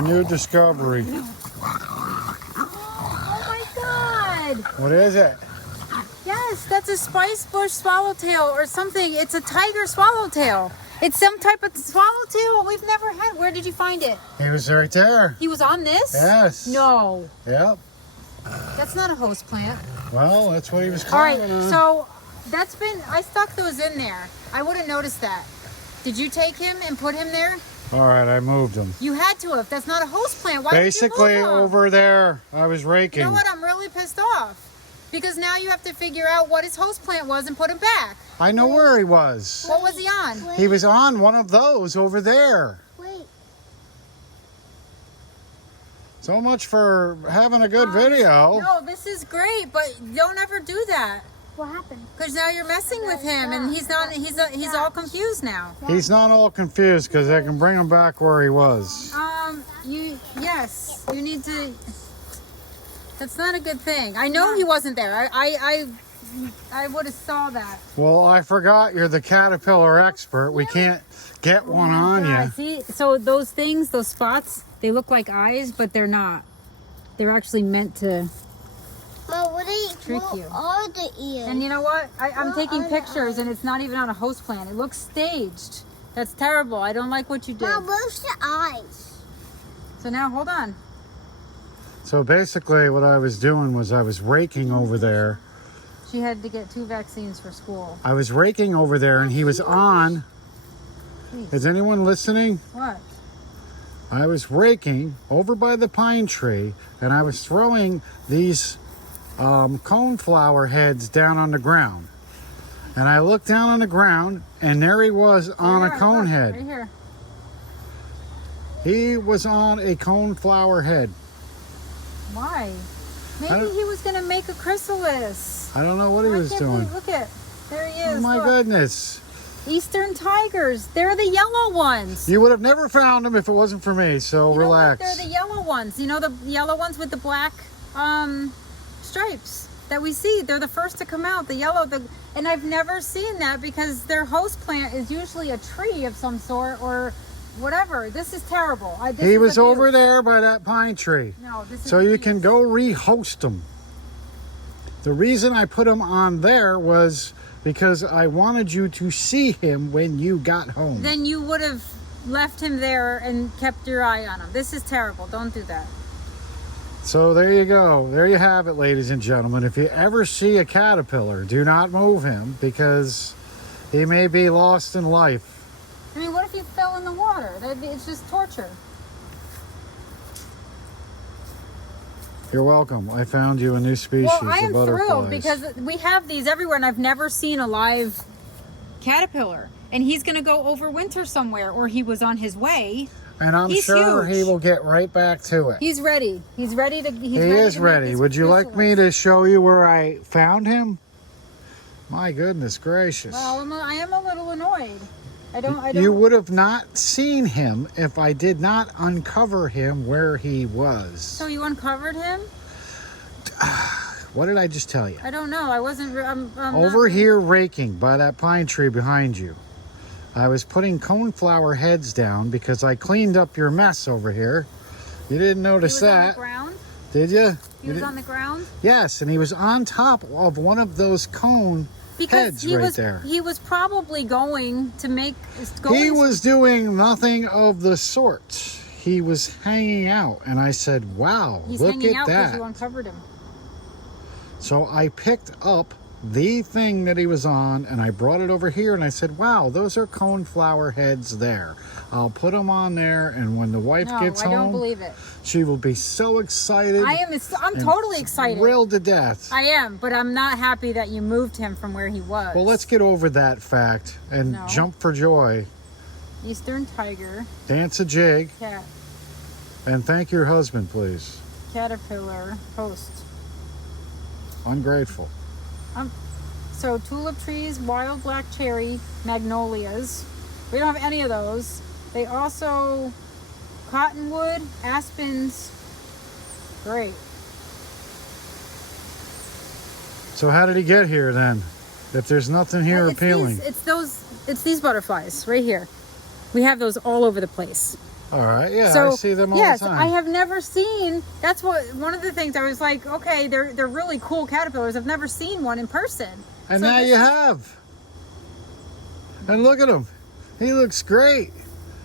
A new discovery. Oh my God! What is it? Yes, that's a spice bush swallowtail or something. It's a tiger swallowtail. It's some type of swallowtail we've never had. Where did you find it? He was right there. He was on this? Yes. No. Yep. That's not a host plant. Well, that's what he was All calling right, on. so that's been, I stuck those in there. I would have noticed that. Did you take him and put him there? All right, I moved him. You had to have. That's not a host plant. Why Basically, did you move him? over there, I was raking. You know what? I'm really pissed off. Because now you have to figure out what his host plant was and put him back. I know where he was. What was he on? He was on one of those over there. Wait. So much for having a good video. No, this is great, but don't ever do that. What happened? Because now you're messing with him, and he's not. He's all confused now. He's not all confused because I can bring him back where he was. Yes, you need to. That's not a good thing. I know he wasn't there. I would have saw that. Well, I forgot you're the caterpillar expert. We can't get one on you. See, so those things, those spots, they look like eyes, but they're not. They're actually meant to Mom, trick what you. are the ears? And you know what? I'm What taking are the pictures, and it's not even on a host plant. It looks staged. That's terrible. I don't like what you did. Mom, where's the eyes? So now, hold on. So basically what I was doing was I was raking over there. She had to get 2 vaccines for school. I was raking over there and he was on. Please. Is anyone listening? What? I was raking over by the pine tree and I was throwing these coneflower heads down on the ground. And I looked down on the ground and there he was on a cone head. Right here. He was on a coneflower head. Why? Maybe he was going to make a chrysalis. I don't know what he was doing. Look at, there he is. Oh my Look. goodness. Eastern tigers. They're the yellow ones. You would have never found him if it wasn't for me, so You know what? relax. They're the yellow ones. You know the yellow ones with the black stripes that we see. They're the first to come out. The yellow. And I've never seen that because their host plant is usually a tree of some sort or whatever. This is terrible. He was over there by that pine tree. No, this is So you can go rehost him. The reason I put him on there was because I wanted you to see him when you got home. Then you would have left him there and kept your eye on him. This is terrible. Don't do that. So there you go. There you have it, ladies and gentlemen. If you ever see a caterpillar, do not move him because he may be lost in life. I mean, what if you fell in the water? It's just torture. You're welcome. I found you a new species Well, I am of butterflies. thrilled because we have these everywhere and I've never seen a live caterpillar. And he's going to go overwinter somewhere, or he was on his way. And I'm He's sure huge. he will get right back to it. He's ready. He's ready to. He is ready. Would you like me to show you where I found him? My goodness gracious. Well, I am a little annoyed. I don't. You would have not seen him if I did not uncover him where he was. So you uncovered him? What did I just tell you? I don't know. I wasn't. I'm Over not, here raking by that pine tree behind you. I was putting coneflower heads down because I cleaned up your mess over here. You didn't notice he was that. on the ground? Did you? He was on the ground? Yes, and he was on top of one of those cone heads right there. He was probably going to make. He was doing nothing of the sort. He was hanging out, and I said, wow, He's look hanging at out because that. you uncovered him. So I picked up the thing that he was on, and I brought it over here, and I said, wow, those are coneflower heads there. I'll put them on there, and when the wife gets home, I don't believe it. she will be so excited. I'm totally excited. Thrilled to death. I am, but I'm not happy that you moved him from where he was. Well, let's get over that fact and jump for joy. Eastern tiger. Dance a jig. Cat. And thank your husband, please. Caterpillar. Host. Ungrateful. So tulip trees, wild black cherry, magnolias. We don't have any of those. They also cottonwood, aspens. Great. So how did he get here then? If there's nothing here appealing. It's these butterflies right here. We have those all over the place. All right, yeah, So, I see them all yes, the time. I have never seen. That's what one of the things I was like. Okay, they're really cool caterpillars. I've never seen one in person. And So now this you is- have. And look at him. He looks great.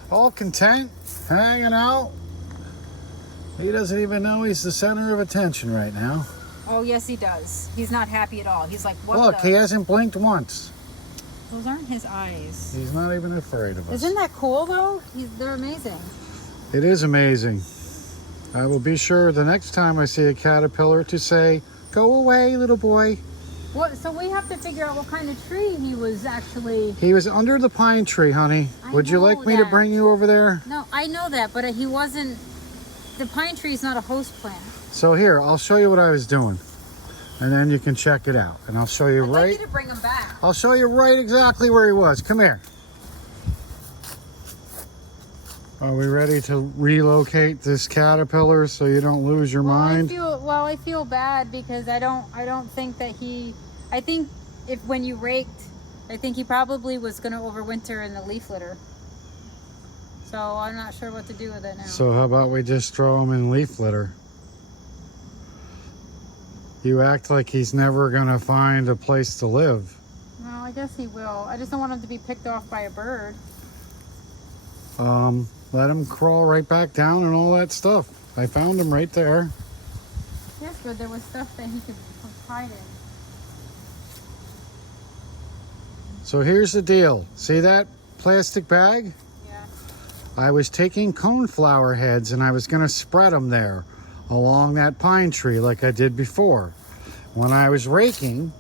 All content, hanging out. He doesn't even know he's the center of attention right now. Oh yes, he does. He's not happy at all. He's like, what? Look, he hasn't blinked once. Those aren't his eyes. He's not even afraid of us. Isn't that cool though? They're amazing. It is amazing. I will be sure the next time I see a caterpillar to say, "Go away, little boy." What? So we have to figure out what kind of tree he was actually. He was under the pine tree, honey. I Would you know like me to that. bring you over there? No, I know that, but he wasn't. The pine tree is not a host plant. So here, I'll show you what I was doing. And then you can check it out. And I'll show you I'd right. like you to bring him back. I'll show you right exactly where he was. Come here. Are we ready to relocate this caterpillar so you don't lose your mind? I feel bad because I don't think that I think when you raked, I think he probably was going to overwinter in the leaf litter. So I'm not sure what to do with it now. So how about we just throw him in leaf litter? You act like he's never gonna find a place to live. Well, I guess he will. I just don't want him to be picked off by a bird. Let him crawl right back down and all that stuff. I found him right there. Yes, but there was stuff that he could hide in. So here's the deal. See that plastic bag? Yeah. I was taking coneflower heads and I was gonna spread them there along that pine tree like I did before. When I was raking,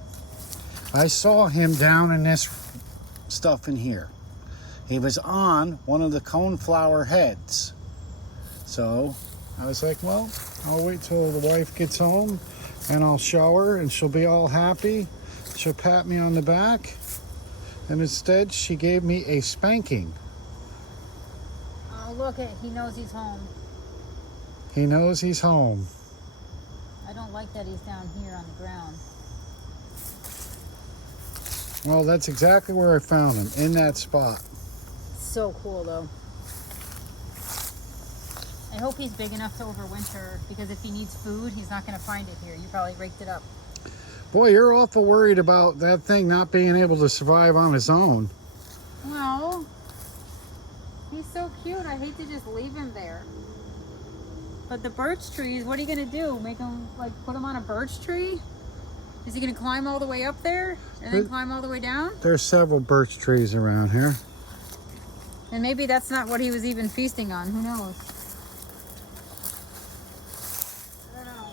I saw him down in this stuff in here. He was on one of the coneflower heads. So I was like, well, I'll wait till the wife gets home and I'll show her and she'll be all happy. She'll pat me on the back. And instead, she gave me a spanking. Oh, look, he knows he's home. He knows he's home. I don't like that he's down here on the ground. Well, that's exactly where I found him, in that spot. So cool, though. I hope he's big enough to overwinter, because if he needs food, he's not going to find it here. You probably raked it up. Boy, you're awful worried about that thing not being able to survive on its own. Well, he's so cute. I hate to just leave him there. But the birch trees, what are you going to do? Make him, like, put him on a birch tree? Is he going to climb all the way up there and then climb all the way down? There's several birch trees around here. And maybe that's not what he was even feasting on. Who knows? I don't know.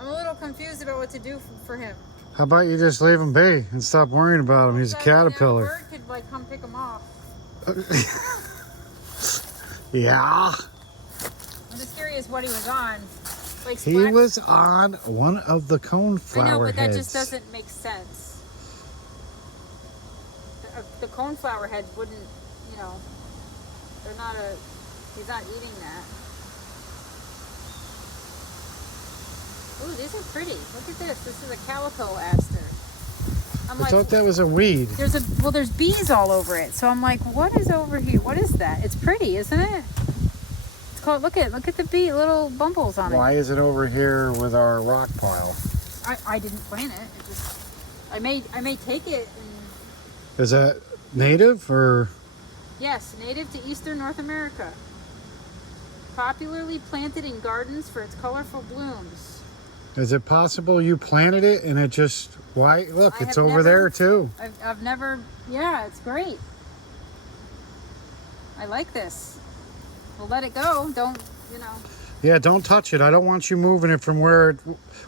I'm a little confused about what to do for him. How about you just leave him be and stop worrying about him? He's a caterpillar. A bird could, like, come pick him off. Yeah. I'm just curious what he was on. Like, He was on one of the coneflower I know, but that heads. just doesn't make sense. The coneflower heads wouldn't, you know, they're not he's not eating that. Ooh, these are pretty. Look at this. This is a Calico Aster. I thought that was a weed. There's bees all over it. So I'm like, what is over here? What is that? It's pretty, isn't it? It's called, look at the bee, little bumbles on it. Why is it over here with our rock pile? I didn't plant it. It just, I may take it and... Is that native or? Yes, native to eastern North America. Popularly planted in gardens for its colorful blooms. Is it possible you planted it and it just, why? Look, it's over there too. I've never, yeah, it's great. I like this. We'll let it go. Don't, you know. Yeah, don't touch it. I don't want you moving it from where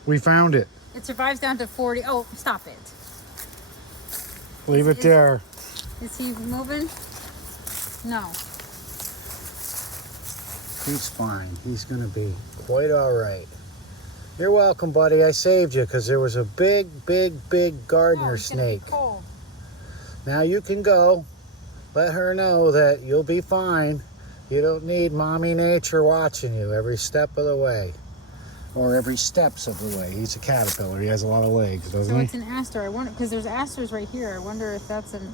we found it. It survives down to 40. Oh, stop it. Leave it there. Is he moving? No. He's fine. He's going to be quite all right. You're welcome, buddy. I saved you because there was a big gardener snake. Gonna be cold. Now you can go. Let her know that you'll be fine. You don't need mommy nature watching you every step of the way. Or every steps of the way. He's a caterpillar. He has a lot of legs, doesn't So he? it's an aster. I wonder, because there's asters right here. I wonder if that's an...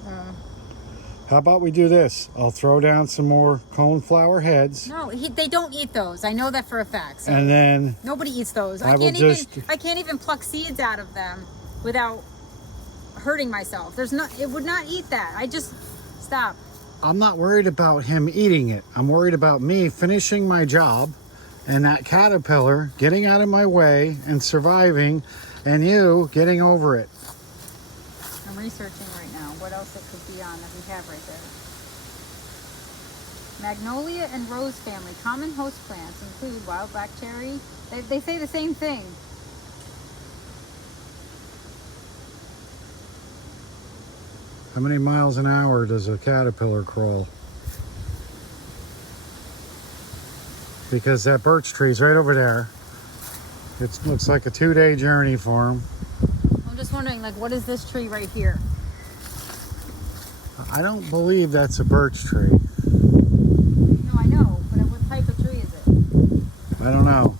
How about we do this? I'll throw down some more coneflower heads. No, they don't eat those. I know that for a fact. So And then nobody eats those. I I will can't even pluck seeds out of them without hurting myself. It would not eat that. Stop. I'm not worried about him eating it. I'm worried about me finishing my job and that caterpillar getting out of my way and surviving and you getting over it. I'm researching right now what else it could be on that we have right there. Magnolia and rose family. Common host plants include wild black cherry. They say the same thing. How many miles an hour does a caterpillar crawl? Because that birch tree's right over there. It looks like a 2-day journey for him. I'm just wondering, like, what is this tree right here? I don't believe that's a birch tree. No, I know, but what type of tree is it? I don't know.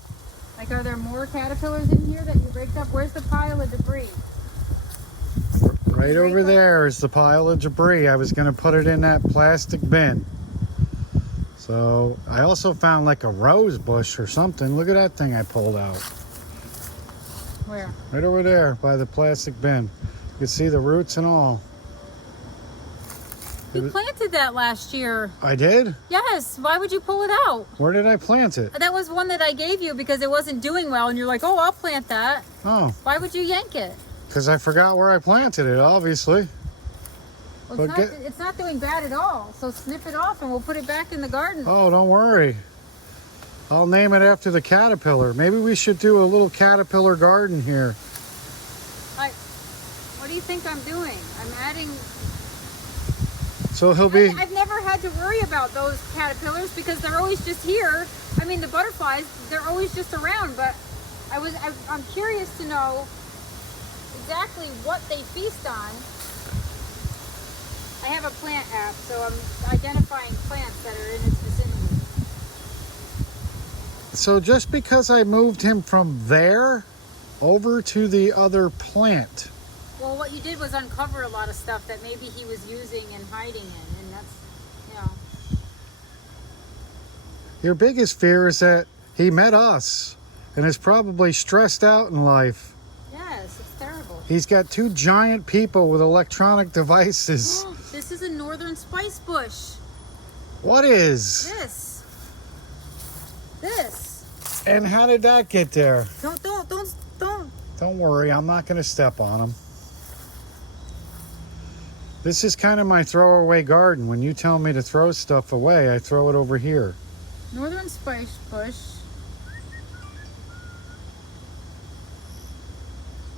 Like, are there more caterpillars in here that you raked up? Where's the pile of debris? Right over there is the pile of debris. I was going to put it in that plastic bin. So I also found like a rose bush or something. Look at that thing I pulled out. Where? Right over there by the plastic bin. You can see the roots and all. You planted that last year. I did? Yes. Why would you pull it out? Where did I plant it? That was one that I gave you because it wasn't doing well, and you're like, oh, I'll plant that. Oh, Why would you yank it? because I forgot where I planted it, obviously. Well, But it's not doing bad at all. So snip it off and we'll put it back in the garden. Oh, don't worry. I'll name it after the caterpillar. Maybe we should do a little caterpillar garden here. What do you think I'm doing? I'm adding... So he'll be... I've never had to worry about those caterpillars because they're always just here. I mean, the butterflies, they're always just around, but I'm curious to know exactly what they feast on. I have a plant app, so I'm identifying plants that are in its vicinity. So just because I moved him from there over to the other plant. Well, what you did was uncover a lot of stuff that maybe he was using and hiding in, and that's, you know. Your biggest fear is that he met us and is probably stressed out in life. Yes, it's terrible. He's got 2 giant people with electronic devices. This is a northern spice bush. What is? This. And how did that get there? Don't. Don't worry, I'm not going to step on him. This is kind of my throwaway garden. When you tell me to throw stuff away, I throw it over here. Northern spice bush.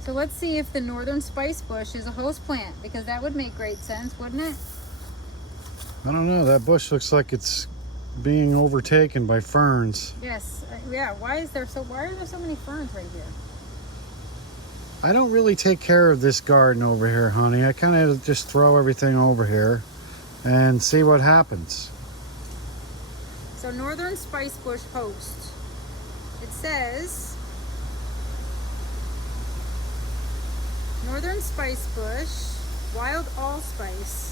So let's see if the northern spice bush is a host plant, because that would make great sense, wouldn't it? I don't know, that bush looks like it's being overtaken by ferns. Yes. Yeah. Why are there so many ferns right here? I don't really take care of this garden over here, honey. I kind of just throw everything over here and see what happens. So northern spice bush host. It says northern spice bush, wild allspice.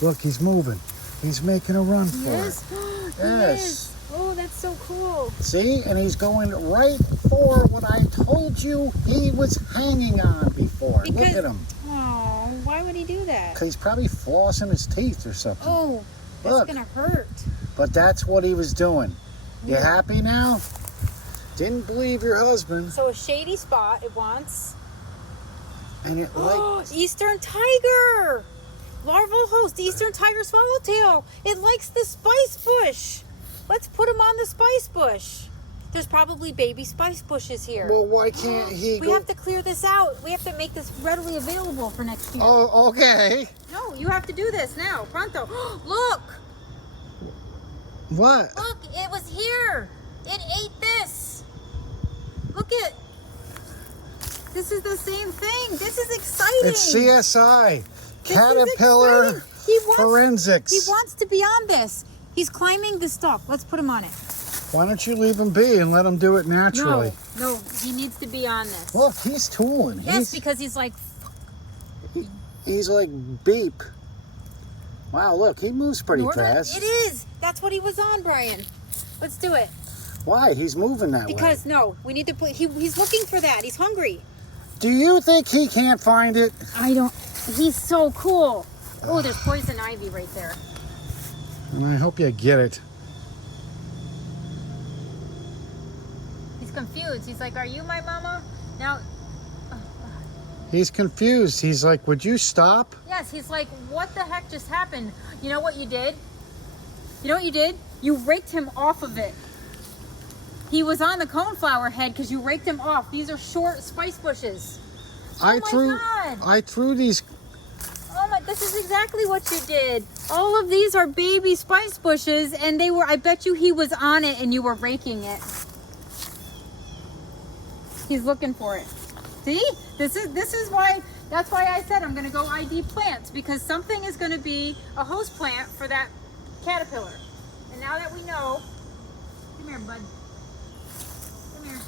Look, he's moving. He's making a run for Yes. it. He Yes. is. Oh, that's so cool. See? And he's going right for what I told you he was hanging on before. Look at him. Oh, why would he do that? Because he's probably flossing his teeth or something. Oh, that's Look. gonna hurt. But that's what he was doing. You Yeah. happy now? Didn't believe your husband. So a shady spot it wants. And it likes... Eastern tiger! Larval host, Eastern tiger swallowtail. It likes the spice bush. Let's put him on the spice bush. There's probably baby spice bushes here. Well, why can't he We have to clear this out. We have to make this readily available for next year. Oh, okay. No, you have to do this now. Pronto. Look! What? Look, it was here. It ate this. Look it. This is the same thing. This is exciting. It's CSI. This is Caterpillar exciting. Forensics. He wants to be on this. He's climbing the stalk. Let's put him on it. Why don't you leave him be and let him do it naturally? No, he needs to be on this. Look, he's tooling. Yes, because he's like, He's like beep. Wow, look, he moves pretty fast. It is. That's what he was on, Brian. Let's do it. Why? He's moving that way. Because no, we need to put. He's looking for that. He's hungry. Do you think he can't find it? I don't. He's so cool. Oh, there's poison ivy right there. And I hope you get it. He's confused. He's like, "Are you my mama?" Now. He's confused. He's like, would you stop? Yes, he's like, what the heck just happened? You know what you did? You know what you did? You raked him off of it. He was on the coneflower head because you raked him off. These are short spice bushes. I threw these. Oh my, this is exactly what you did. All of these are baby spice bushes and they were, I bet you he was on it and you were raking it. He's looking for it. See? This is why, that's why I said I'm gonna go ID plants, because something is gonna be a host plant for that caterpillar. And now that we know, come here, bud. Come here.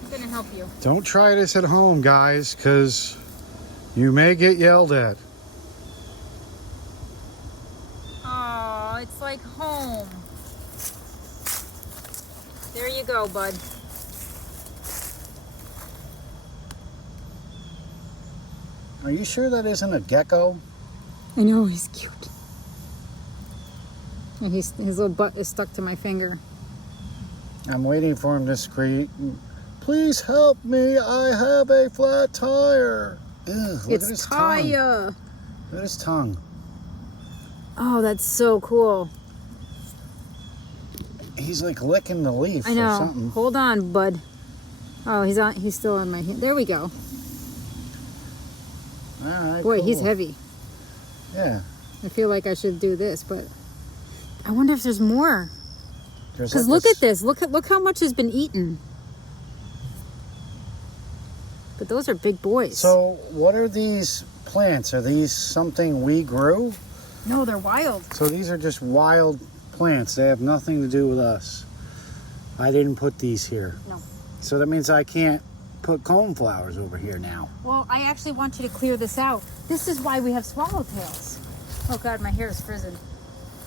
I'm gonna help you. Don't try this at home, guys, because you may get yelled at. Oh, it's like home. There you go, bud. Are you sure that isn't a gecko? I know, he's cute. And his little butt is stuck to my finger. I'm waiting for him to scream, please help me, I have a flat tire. Ugh, look at his tongue. Look at his tongue. Oh, that's so cool. He's like licking the leaf I know. or something. Hold on, bud. Oh, he's still on my hand. There we go. All right, boy, cool. He's heavy. Yeah. I feel like I should do this, but I wonder if there's more. Because like look at this. Look how much has been eaten. But those are big boys. So what are these plants? Are these something we grew? No, they're wild. So these are just wild plants. They have nothing to do with us. I didn't put these here. No. So that means I can't put coneflowers over here now. Well, I actually want you to clear this out. This is why we have swallowtails. Oh God, my hair is frizzing.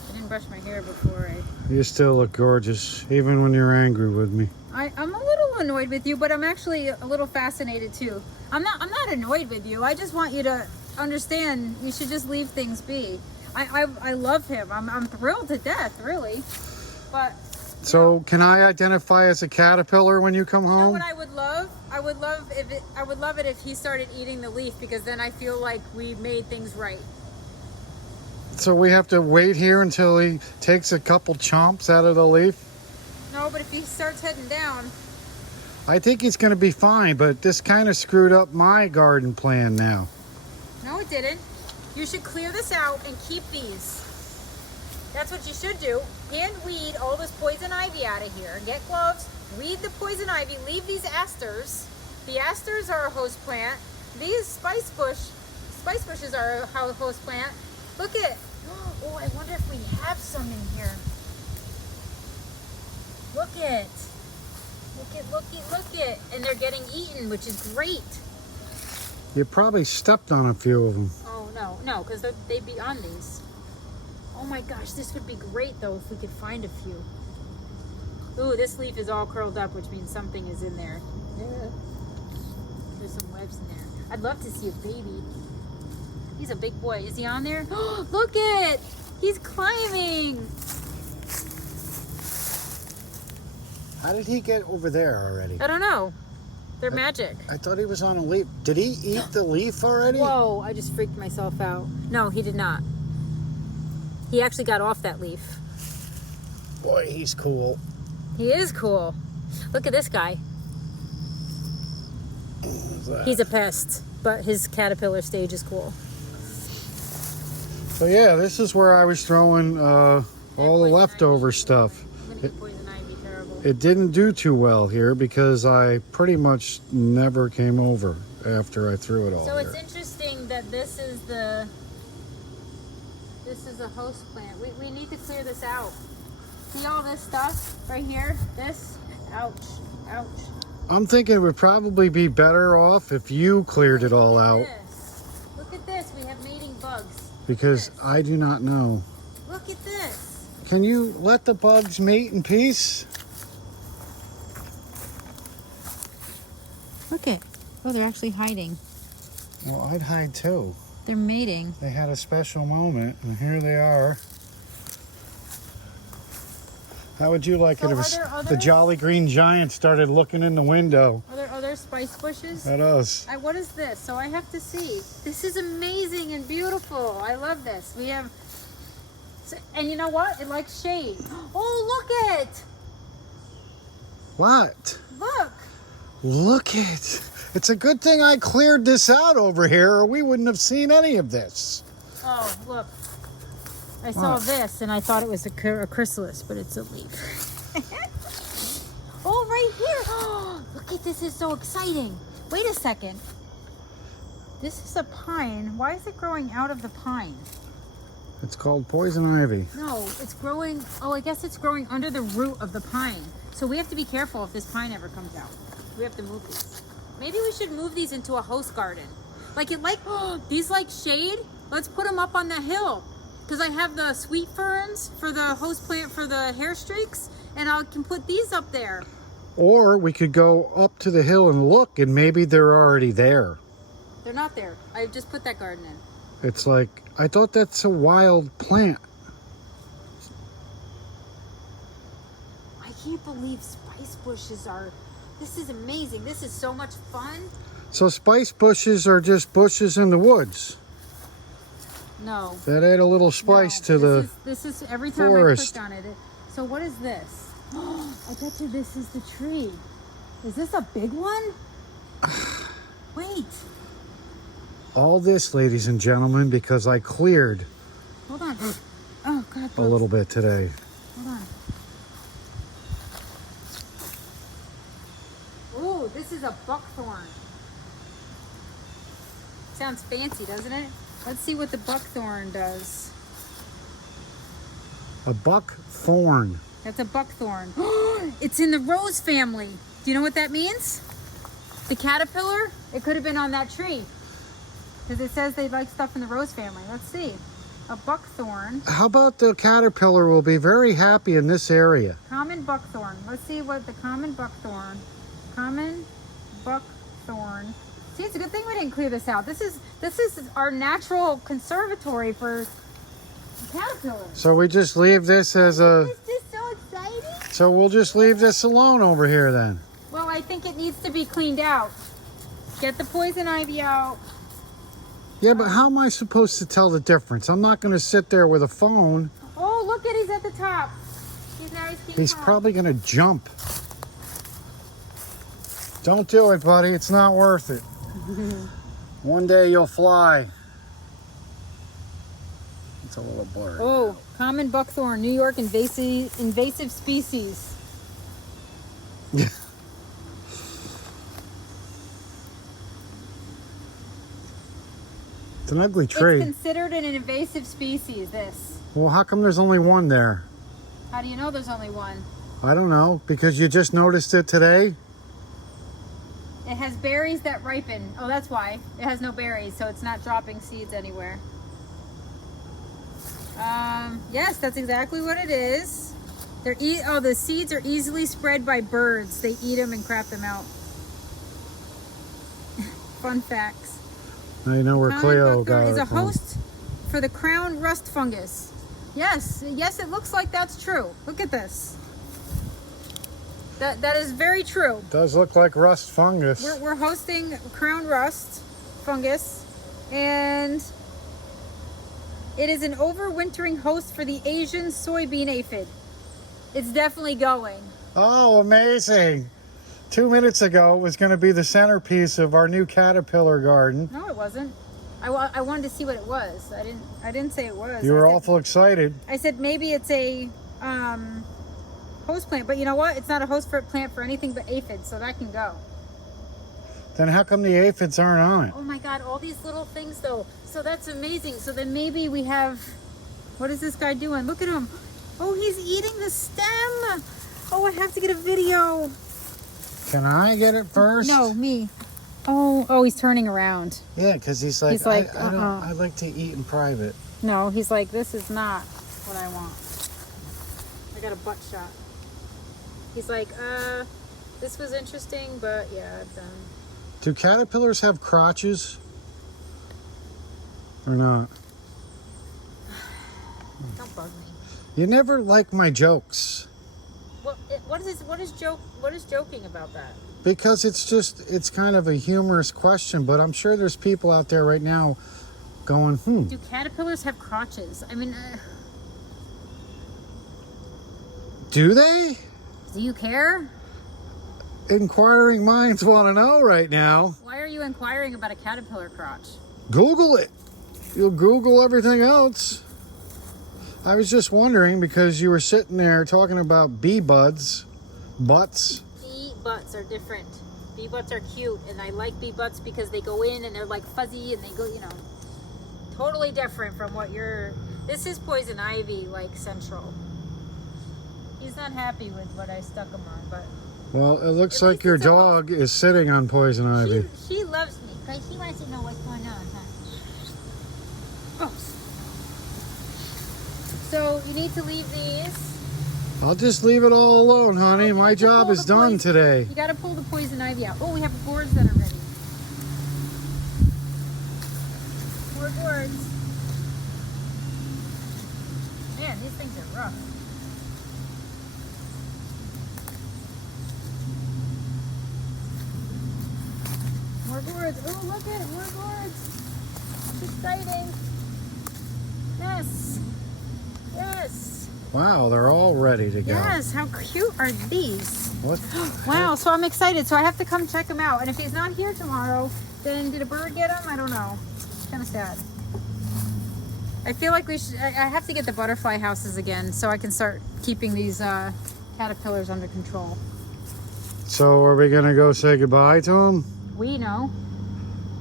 I didn't brush my hair before You still look gorgeous, even when you're angry with me. I'm a little annoyed with you, but I'm actually a little fascinated too. I'm not annoyed with you. I just want you to understand you should just leave things be. I love him. I'm thrilled to death, really. But so can I identify as a caterpillar when you come you know home? what I would love? I would love it if he started eating the leaf, because then I feel like we made things right. So we have to wait here until he takes a couple chomps out of the leaf? No, but if he starts heading down. I think he's going to be fine, but this kind of screwed up my garden plan now. No, it didn't. You should clear this out and keep these. That's what you should do. Hand weed all this poison ivy out of here. Get gloves, weed the poison ivy, leave these asters. The asters are a host plant. These spice bushes are a host plant. Look at, oh, I wonder if we have some in here. Look it. Look it. And they're getting eaten, which is great. You probably stepped on a few of them. Oh, no, because they'd be on these. Oh my gosh, this would be great though if we could find a few. Ooh, this leaf is all curled up, which means something is in there. Yeah. There's some webs in there. I'd love to see a baby. He's a big boy. Is he on there? Look it! He's climbing! How did he get over there already? I don't know. They're magic. I thought he was on a leaf. Did he eat the leaf already? Whoa, I just freaked myself out. No, he did not. He actually got off that leaf. Boy, he's cool. He is cool. Look at this guy. He's a pest, but his caterpillar stage is cool. So yeah, this is where I was throwing all the leftover stuff. Poison ivy, terrible. It didn't do too well here because I pretty much never came over after I threw it all So here. it's interesting that this is a host plant. We need to clear this out. See all this stuff right here? This? Ouch. Ouch. I'm thinking it would probably be better off if you cleared it all out. Look at this. We have mating bugs. Because I do not know. Look at this. Can you let the bugs mate in peace? Look it. Oh, they're actually hiding. Well, I'd hide too. They're mating. They had a special moment, and here they are. How would you like it if there the Jolly Green Giant started looking in the window Are there other spice bushes? at us? What is this? So I have to see. This is amazing and beautiful. I love this. We have, and you know what? It likes shade. Oh, look it! What? Look. Look it. It's a good thing I cleared this out over here, or we wouldn't have seen any of this. Oh, look. I saw this and I thought it was a chrysalis, but it's a leaf. Oh, right here. Oh, look at this. Is so exciting. Wait a second. This is a pine. Why is it growing out of the pine? It's called poison ivy. No, it's growing. Oh, I guess it's growing under the root of the pine. So we have to be careful if this pine ever comes out. We have to move these. Maybe we should move these into a host garden. These like shade. Let's put them up on the hill. Because I have the sweet ferns for the host plant for the hair streaks. And I can put these up there. Or we could go up to the hill and look, and maybe they're already there. They're not there. I just put that garden in. It's like, I thought that's a wild plant. I can't believe spice bushes are... This is amazing. This is so much fun. So spice bushes are just bushes in the woods No. that add a little spice to the This is every time forest. I click on it. So what is this? I bet you this is the tree. Is this a big one? Wait. All this, ladies and gentlemen, because I cleared Hold on. Oh, God. a little bit today. Hold on. Oh, this is a buckthorn. Sounds fancy, doesn't it? Let's see what the buckthorn does. A buckthorn. That's a buckthorn. It's in the rose family. Do you know what that means? The caterpillar? It could have been on that tree. Because it says they like stuff in the rose family. Let's see. A buckthorn. How about the caterpillar will be very happy in this area? Common buckthorn. Let's see what the common buckthorn. Common buckthorn. See, it's a good thing we didn't clear this out. This is our natural conservatory for caterpillars. So we just leave this as a... Is this so exciting? So we'll just leave this alone over here then. Well, I think it needs to be cleaned out. Get the poison ivy out. Yeah, but how am I supposed to tell the difference? I'm not going to sit there with a phone. Oh, look at he's at the top. He's probably going to jump. Don't do it, buddy. It's not worth it. One day you'll fly. It's a little blurry. Oh, common buckthorn, New York invasive species. It's an ugly It's tree. considered an invasive species, this. Well, how come there's only one there? How do you know there's only one? I don't know. Because you just noticed it today? It has berries that ripen. Oh, that's why. It has no berries, so it's not dropping seeds anywhere. Yes, that's exactly what it is. The seeds are easily spread by birds. They eat them and crap them out. Fun facts. I know where Common Cleo buckthorn got is it a from. host for the crown rust fungus. Yes, it looks like that's true. Look at this. That is very true. Does look like rust fungus. We're hosting crown rust fungus, and it is an overwintering host for the Asian soybean aphid. It's definitely going. Oh, amazing. 2 minutes ago, it was going to be the centerpiece of our new caterpillar garden. No, it wasn't. I wanted to see what it was. I didn't say it was. You were I said, awful excited. I said maybe it's a host plant, but you know what? It's not a host plant for anything but aphids, so that can go. Then how come the aphids aren't on it? Oh my God, all these little things though. So that's amazing. So then maybe we have, what is this guy doing? Look at him. Oh, he's eating the stem. Oh, I have to get a video. Can I get it first? No, me. Oh, he's turning around. Yeah, because he's like, I like to eat in private. No, he's like, this is not what I want. I got a butt shot. He's like, this was interesting, but yeah, I'm done. Do caterpillars have crotches? Or not? Don't bug me. You never like my jokes. What is joking about that? Because it's kind of a humorous question, but I'm sure there's people out there right now going, Do caterpillars have crotches? I mean, do they? do you care? Inquiring minds want to know right now. Why are you inquiring about a caterpillar crotch? Google it. You'll Google everything else. I was just wondering because you were sitting there talking about bee butts. Bee butts are different. Bee butts are cute, and I like bee butts because they go in and they're like fuzzy and they go, totally different from what you're. This is poison ivy, like central. He's not happy with what I stuck him on, but. Well, it looks like your dog is sitting on poison ivy. She loves me because she wants to know what's going on, huh? Oh. So you need to leave these. I'll just leave it all alone, honey. My job is done today. You got to pull the poison ivy out. Oh, we have gourds that are ready. More gourds. Man, these things are rough. More gourds. Oh, look at it. More gourds. It's exciting. Yes. Yes. Wow, they're all ready to go. Yes. How cute are these? What? Wow. So I'm excited. So I have to come check him out. And if he's not here tomorrow, then did a bird get him? I don't know. It's kind of sad. I feel like we should. I have to get the butterfly houses again so I can start keeping these caterpillars under control. So are we gonna go say goodbye to them? We know.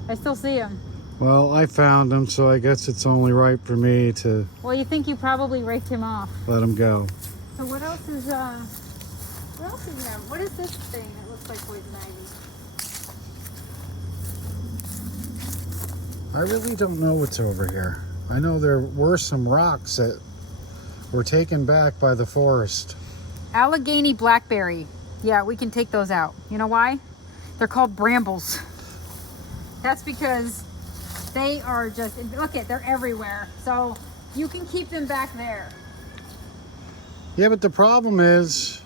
I still see him. Well, I found him, so I guess it's only right for me to Well, you think you probably raked him off. let him go. So what else is we have? What is this thing that looks like poison ivy? I really don't know what's over here. I know there were some rocks that were taken back by the forest. Allegheny blackberry. Yeah, we can take those out. You know why? They're called brambles. That's because they are just, look at, they're everywhere. So you can keep them back there. Yeah, but the problem is,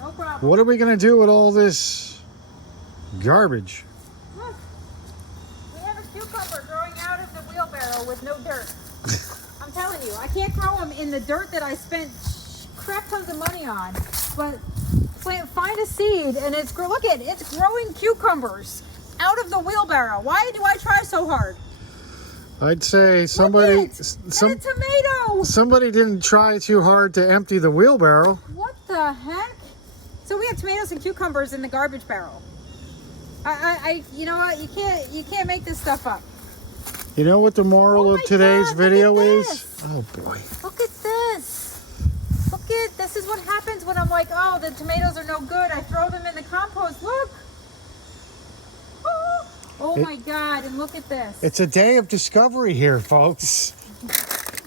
No problem. what are we gonna do with all this garbage? Look, we have a cucumber growing out of the wheelbarrow with no dirt. I'm telling you, I can't grow them in the dirt that I spent crap tons of money on. But find a seed and it's growing cucumbers out of the wheelbarrow. Why do I try so hard? I'd say somebody It's a tomato. somebody didn't try too hard to empty the wheelbarrow. What the heck? So we have tomatoes and cucumbers in the garbage barrel. You know what? You can't make this stuff up. You know what the moral Oh of my today's God, video look at is? this. Oh boy. Look at this. This is what happens when I'm like, oh, the tomatoes are no good. I throw them in the compost. Look. Oh my God, and look at this. It's a day of discovery here, folks.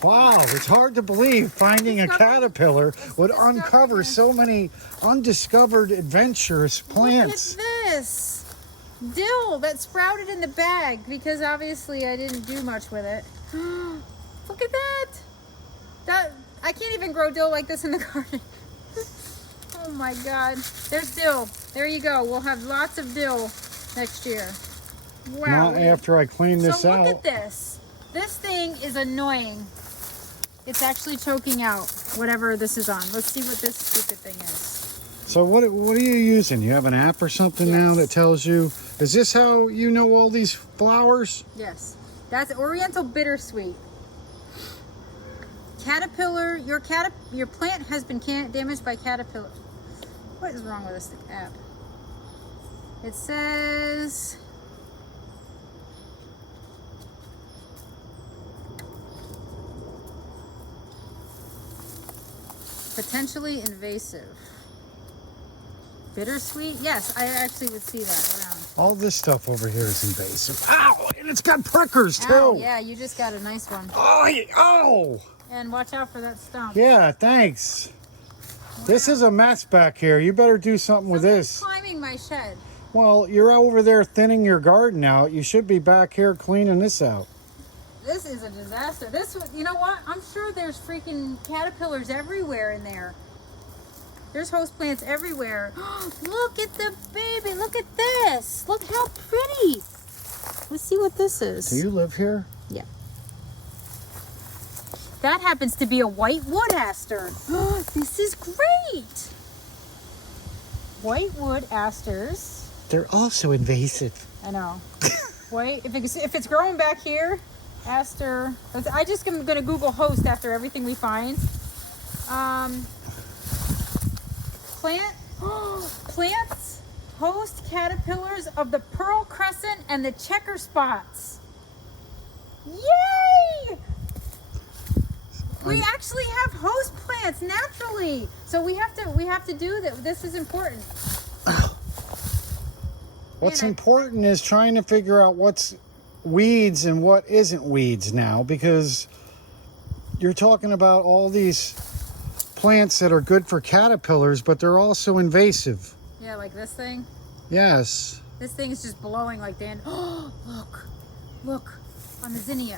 Wow, it's hard to believe finding a caterpillar would uncover so many undiscovered adventurous plants. Look at this. Dill that sprouted in the bag because obviously I didn't do much with it. Look at that. I can't even grow dill like this in the garden. Oh my God. There's dill. There you go. We'll have lots of dill next year. Wow. Not after I clean this so out. look at this. This thing is annoying. It's actually choking out whatever this is on. Let's see what this stupid thing is. So what are you using? You have an app or something now that tells you? Is this how you know all these flowers? Yes. That's Oriental Bittersweet. Caterpillar, your plant has been damaged by caterpillar. What is wrong with this app? It says potentially invasive. Bittersweet? Yes, I actually would see that around. All this stuff over here is invasive. Ow! And it's got prickers too. Ow, yeah, you just got a nice one. Oh! And watch out for that stump. Yeah, thanks. This is a mess back here. You better do something with this. Climbing my shed. Well, you're over there thinning your garden out. You should be back here cleaning this out. This is a disaster. This, you know what? I'm sure there's freaking caterpillars everywhere in there. There's host plants everywhere. Look at the baby. Look at this. Look how pretty. Let's see what this is. Do you live here? Yeah. That happens to be a white wood aster. This is great. White wood asters. They're also invasive. I know. White. If it's growing back here, aster. I just am gonna Google host after everything we find. Plants host caterpillars of the pearl crescent and the checker spots. Yay! We actually have host plants naturally, so we have to do that. This is important. What's important is trying to figure out what's weeds and what isn't weeds now, because you're talking about all these plants that are good for caterpillars, but they're also invasive. Yeah, like this thing. Yes. This thing is just blowing like Dan. Oh, look, on the zinnia,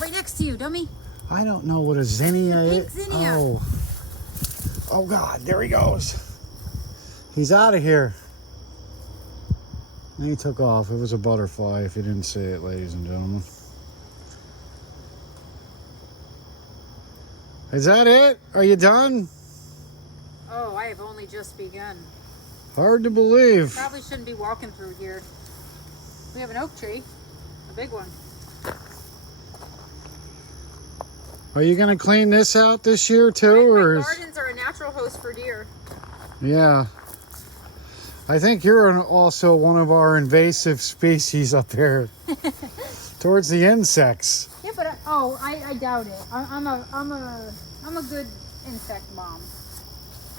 right next to you, dummy. I don't know what a zinnia is. Pink zinnia. Oh God, there he goes. He's out of here. And he took off. It was a butterfly, if you didn't see it, ladies and gentlemen. Is that it? Are you done? Oh, I have only just begun. Hard to believe. Probably shouldn't be walking through here. We have an oak tree, a big one. Are you going to clean this out this year too? My gardens are a natural host for deer. Yeah. I think you're also one of our invasive species up here. Towards the insects. Yeah, but I doubt it. I'm a good insect mom.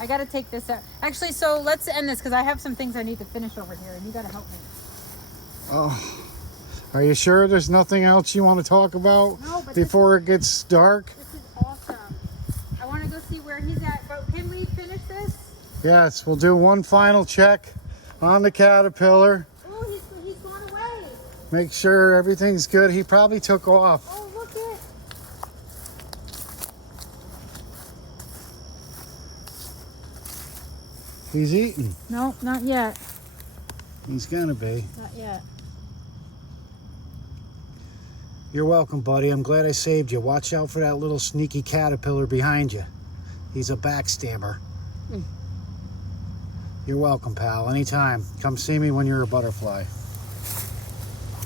I gotta take this out. Actually, so let's end this because I have some things I need to finish over here, and you gotta help me. Oh, are you sure there's nothing else you want to talk about before it gets dark? This is awesome. I want to go see where he's at, but can we finish this? Yes, we'll do one final check on the caterpillar. Oh, he's gone away. Make sure everything's good. He probably took off. Oh, look it. He's eating. No, not yet. He's gonna be. Not yet. You're welcome, buddy. I'm glad I saved you. Watch out for that little sneaky caterpillar behind you. He's a backstabber. You're welcome, pal. Anytime. Come see me when you're a butterfly.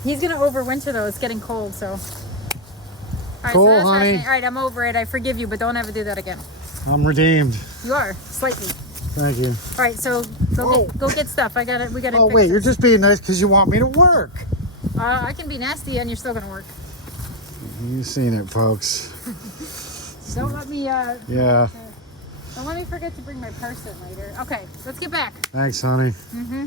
He's gonna overwinter though. It's getting cold, so. All right, Cool, so that's honey. All right, I'm over it. I forgive you, but don't ever do that again. I'm redeemed. You are slightly. Thank you. All right, so go get stuff. We got to. Oh, wait. You're just being nice because you want me to work. I can be nasty and you're still gonna work. You've seen it, folks. Don't let me. Yeah. Don't let me forget to bring my purse in later. Okay, let's get back. Thanks, honey. Mm-hmm.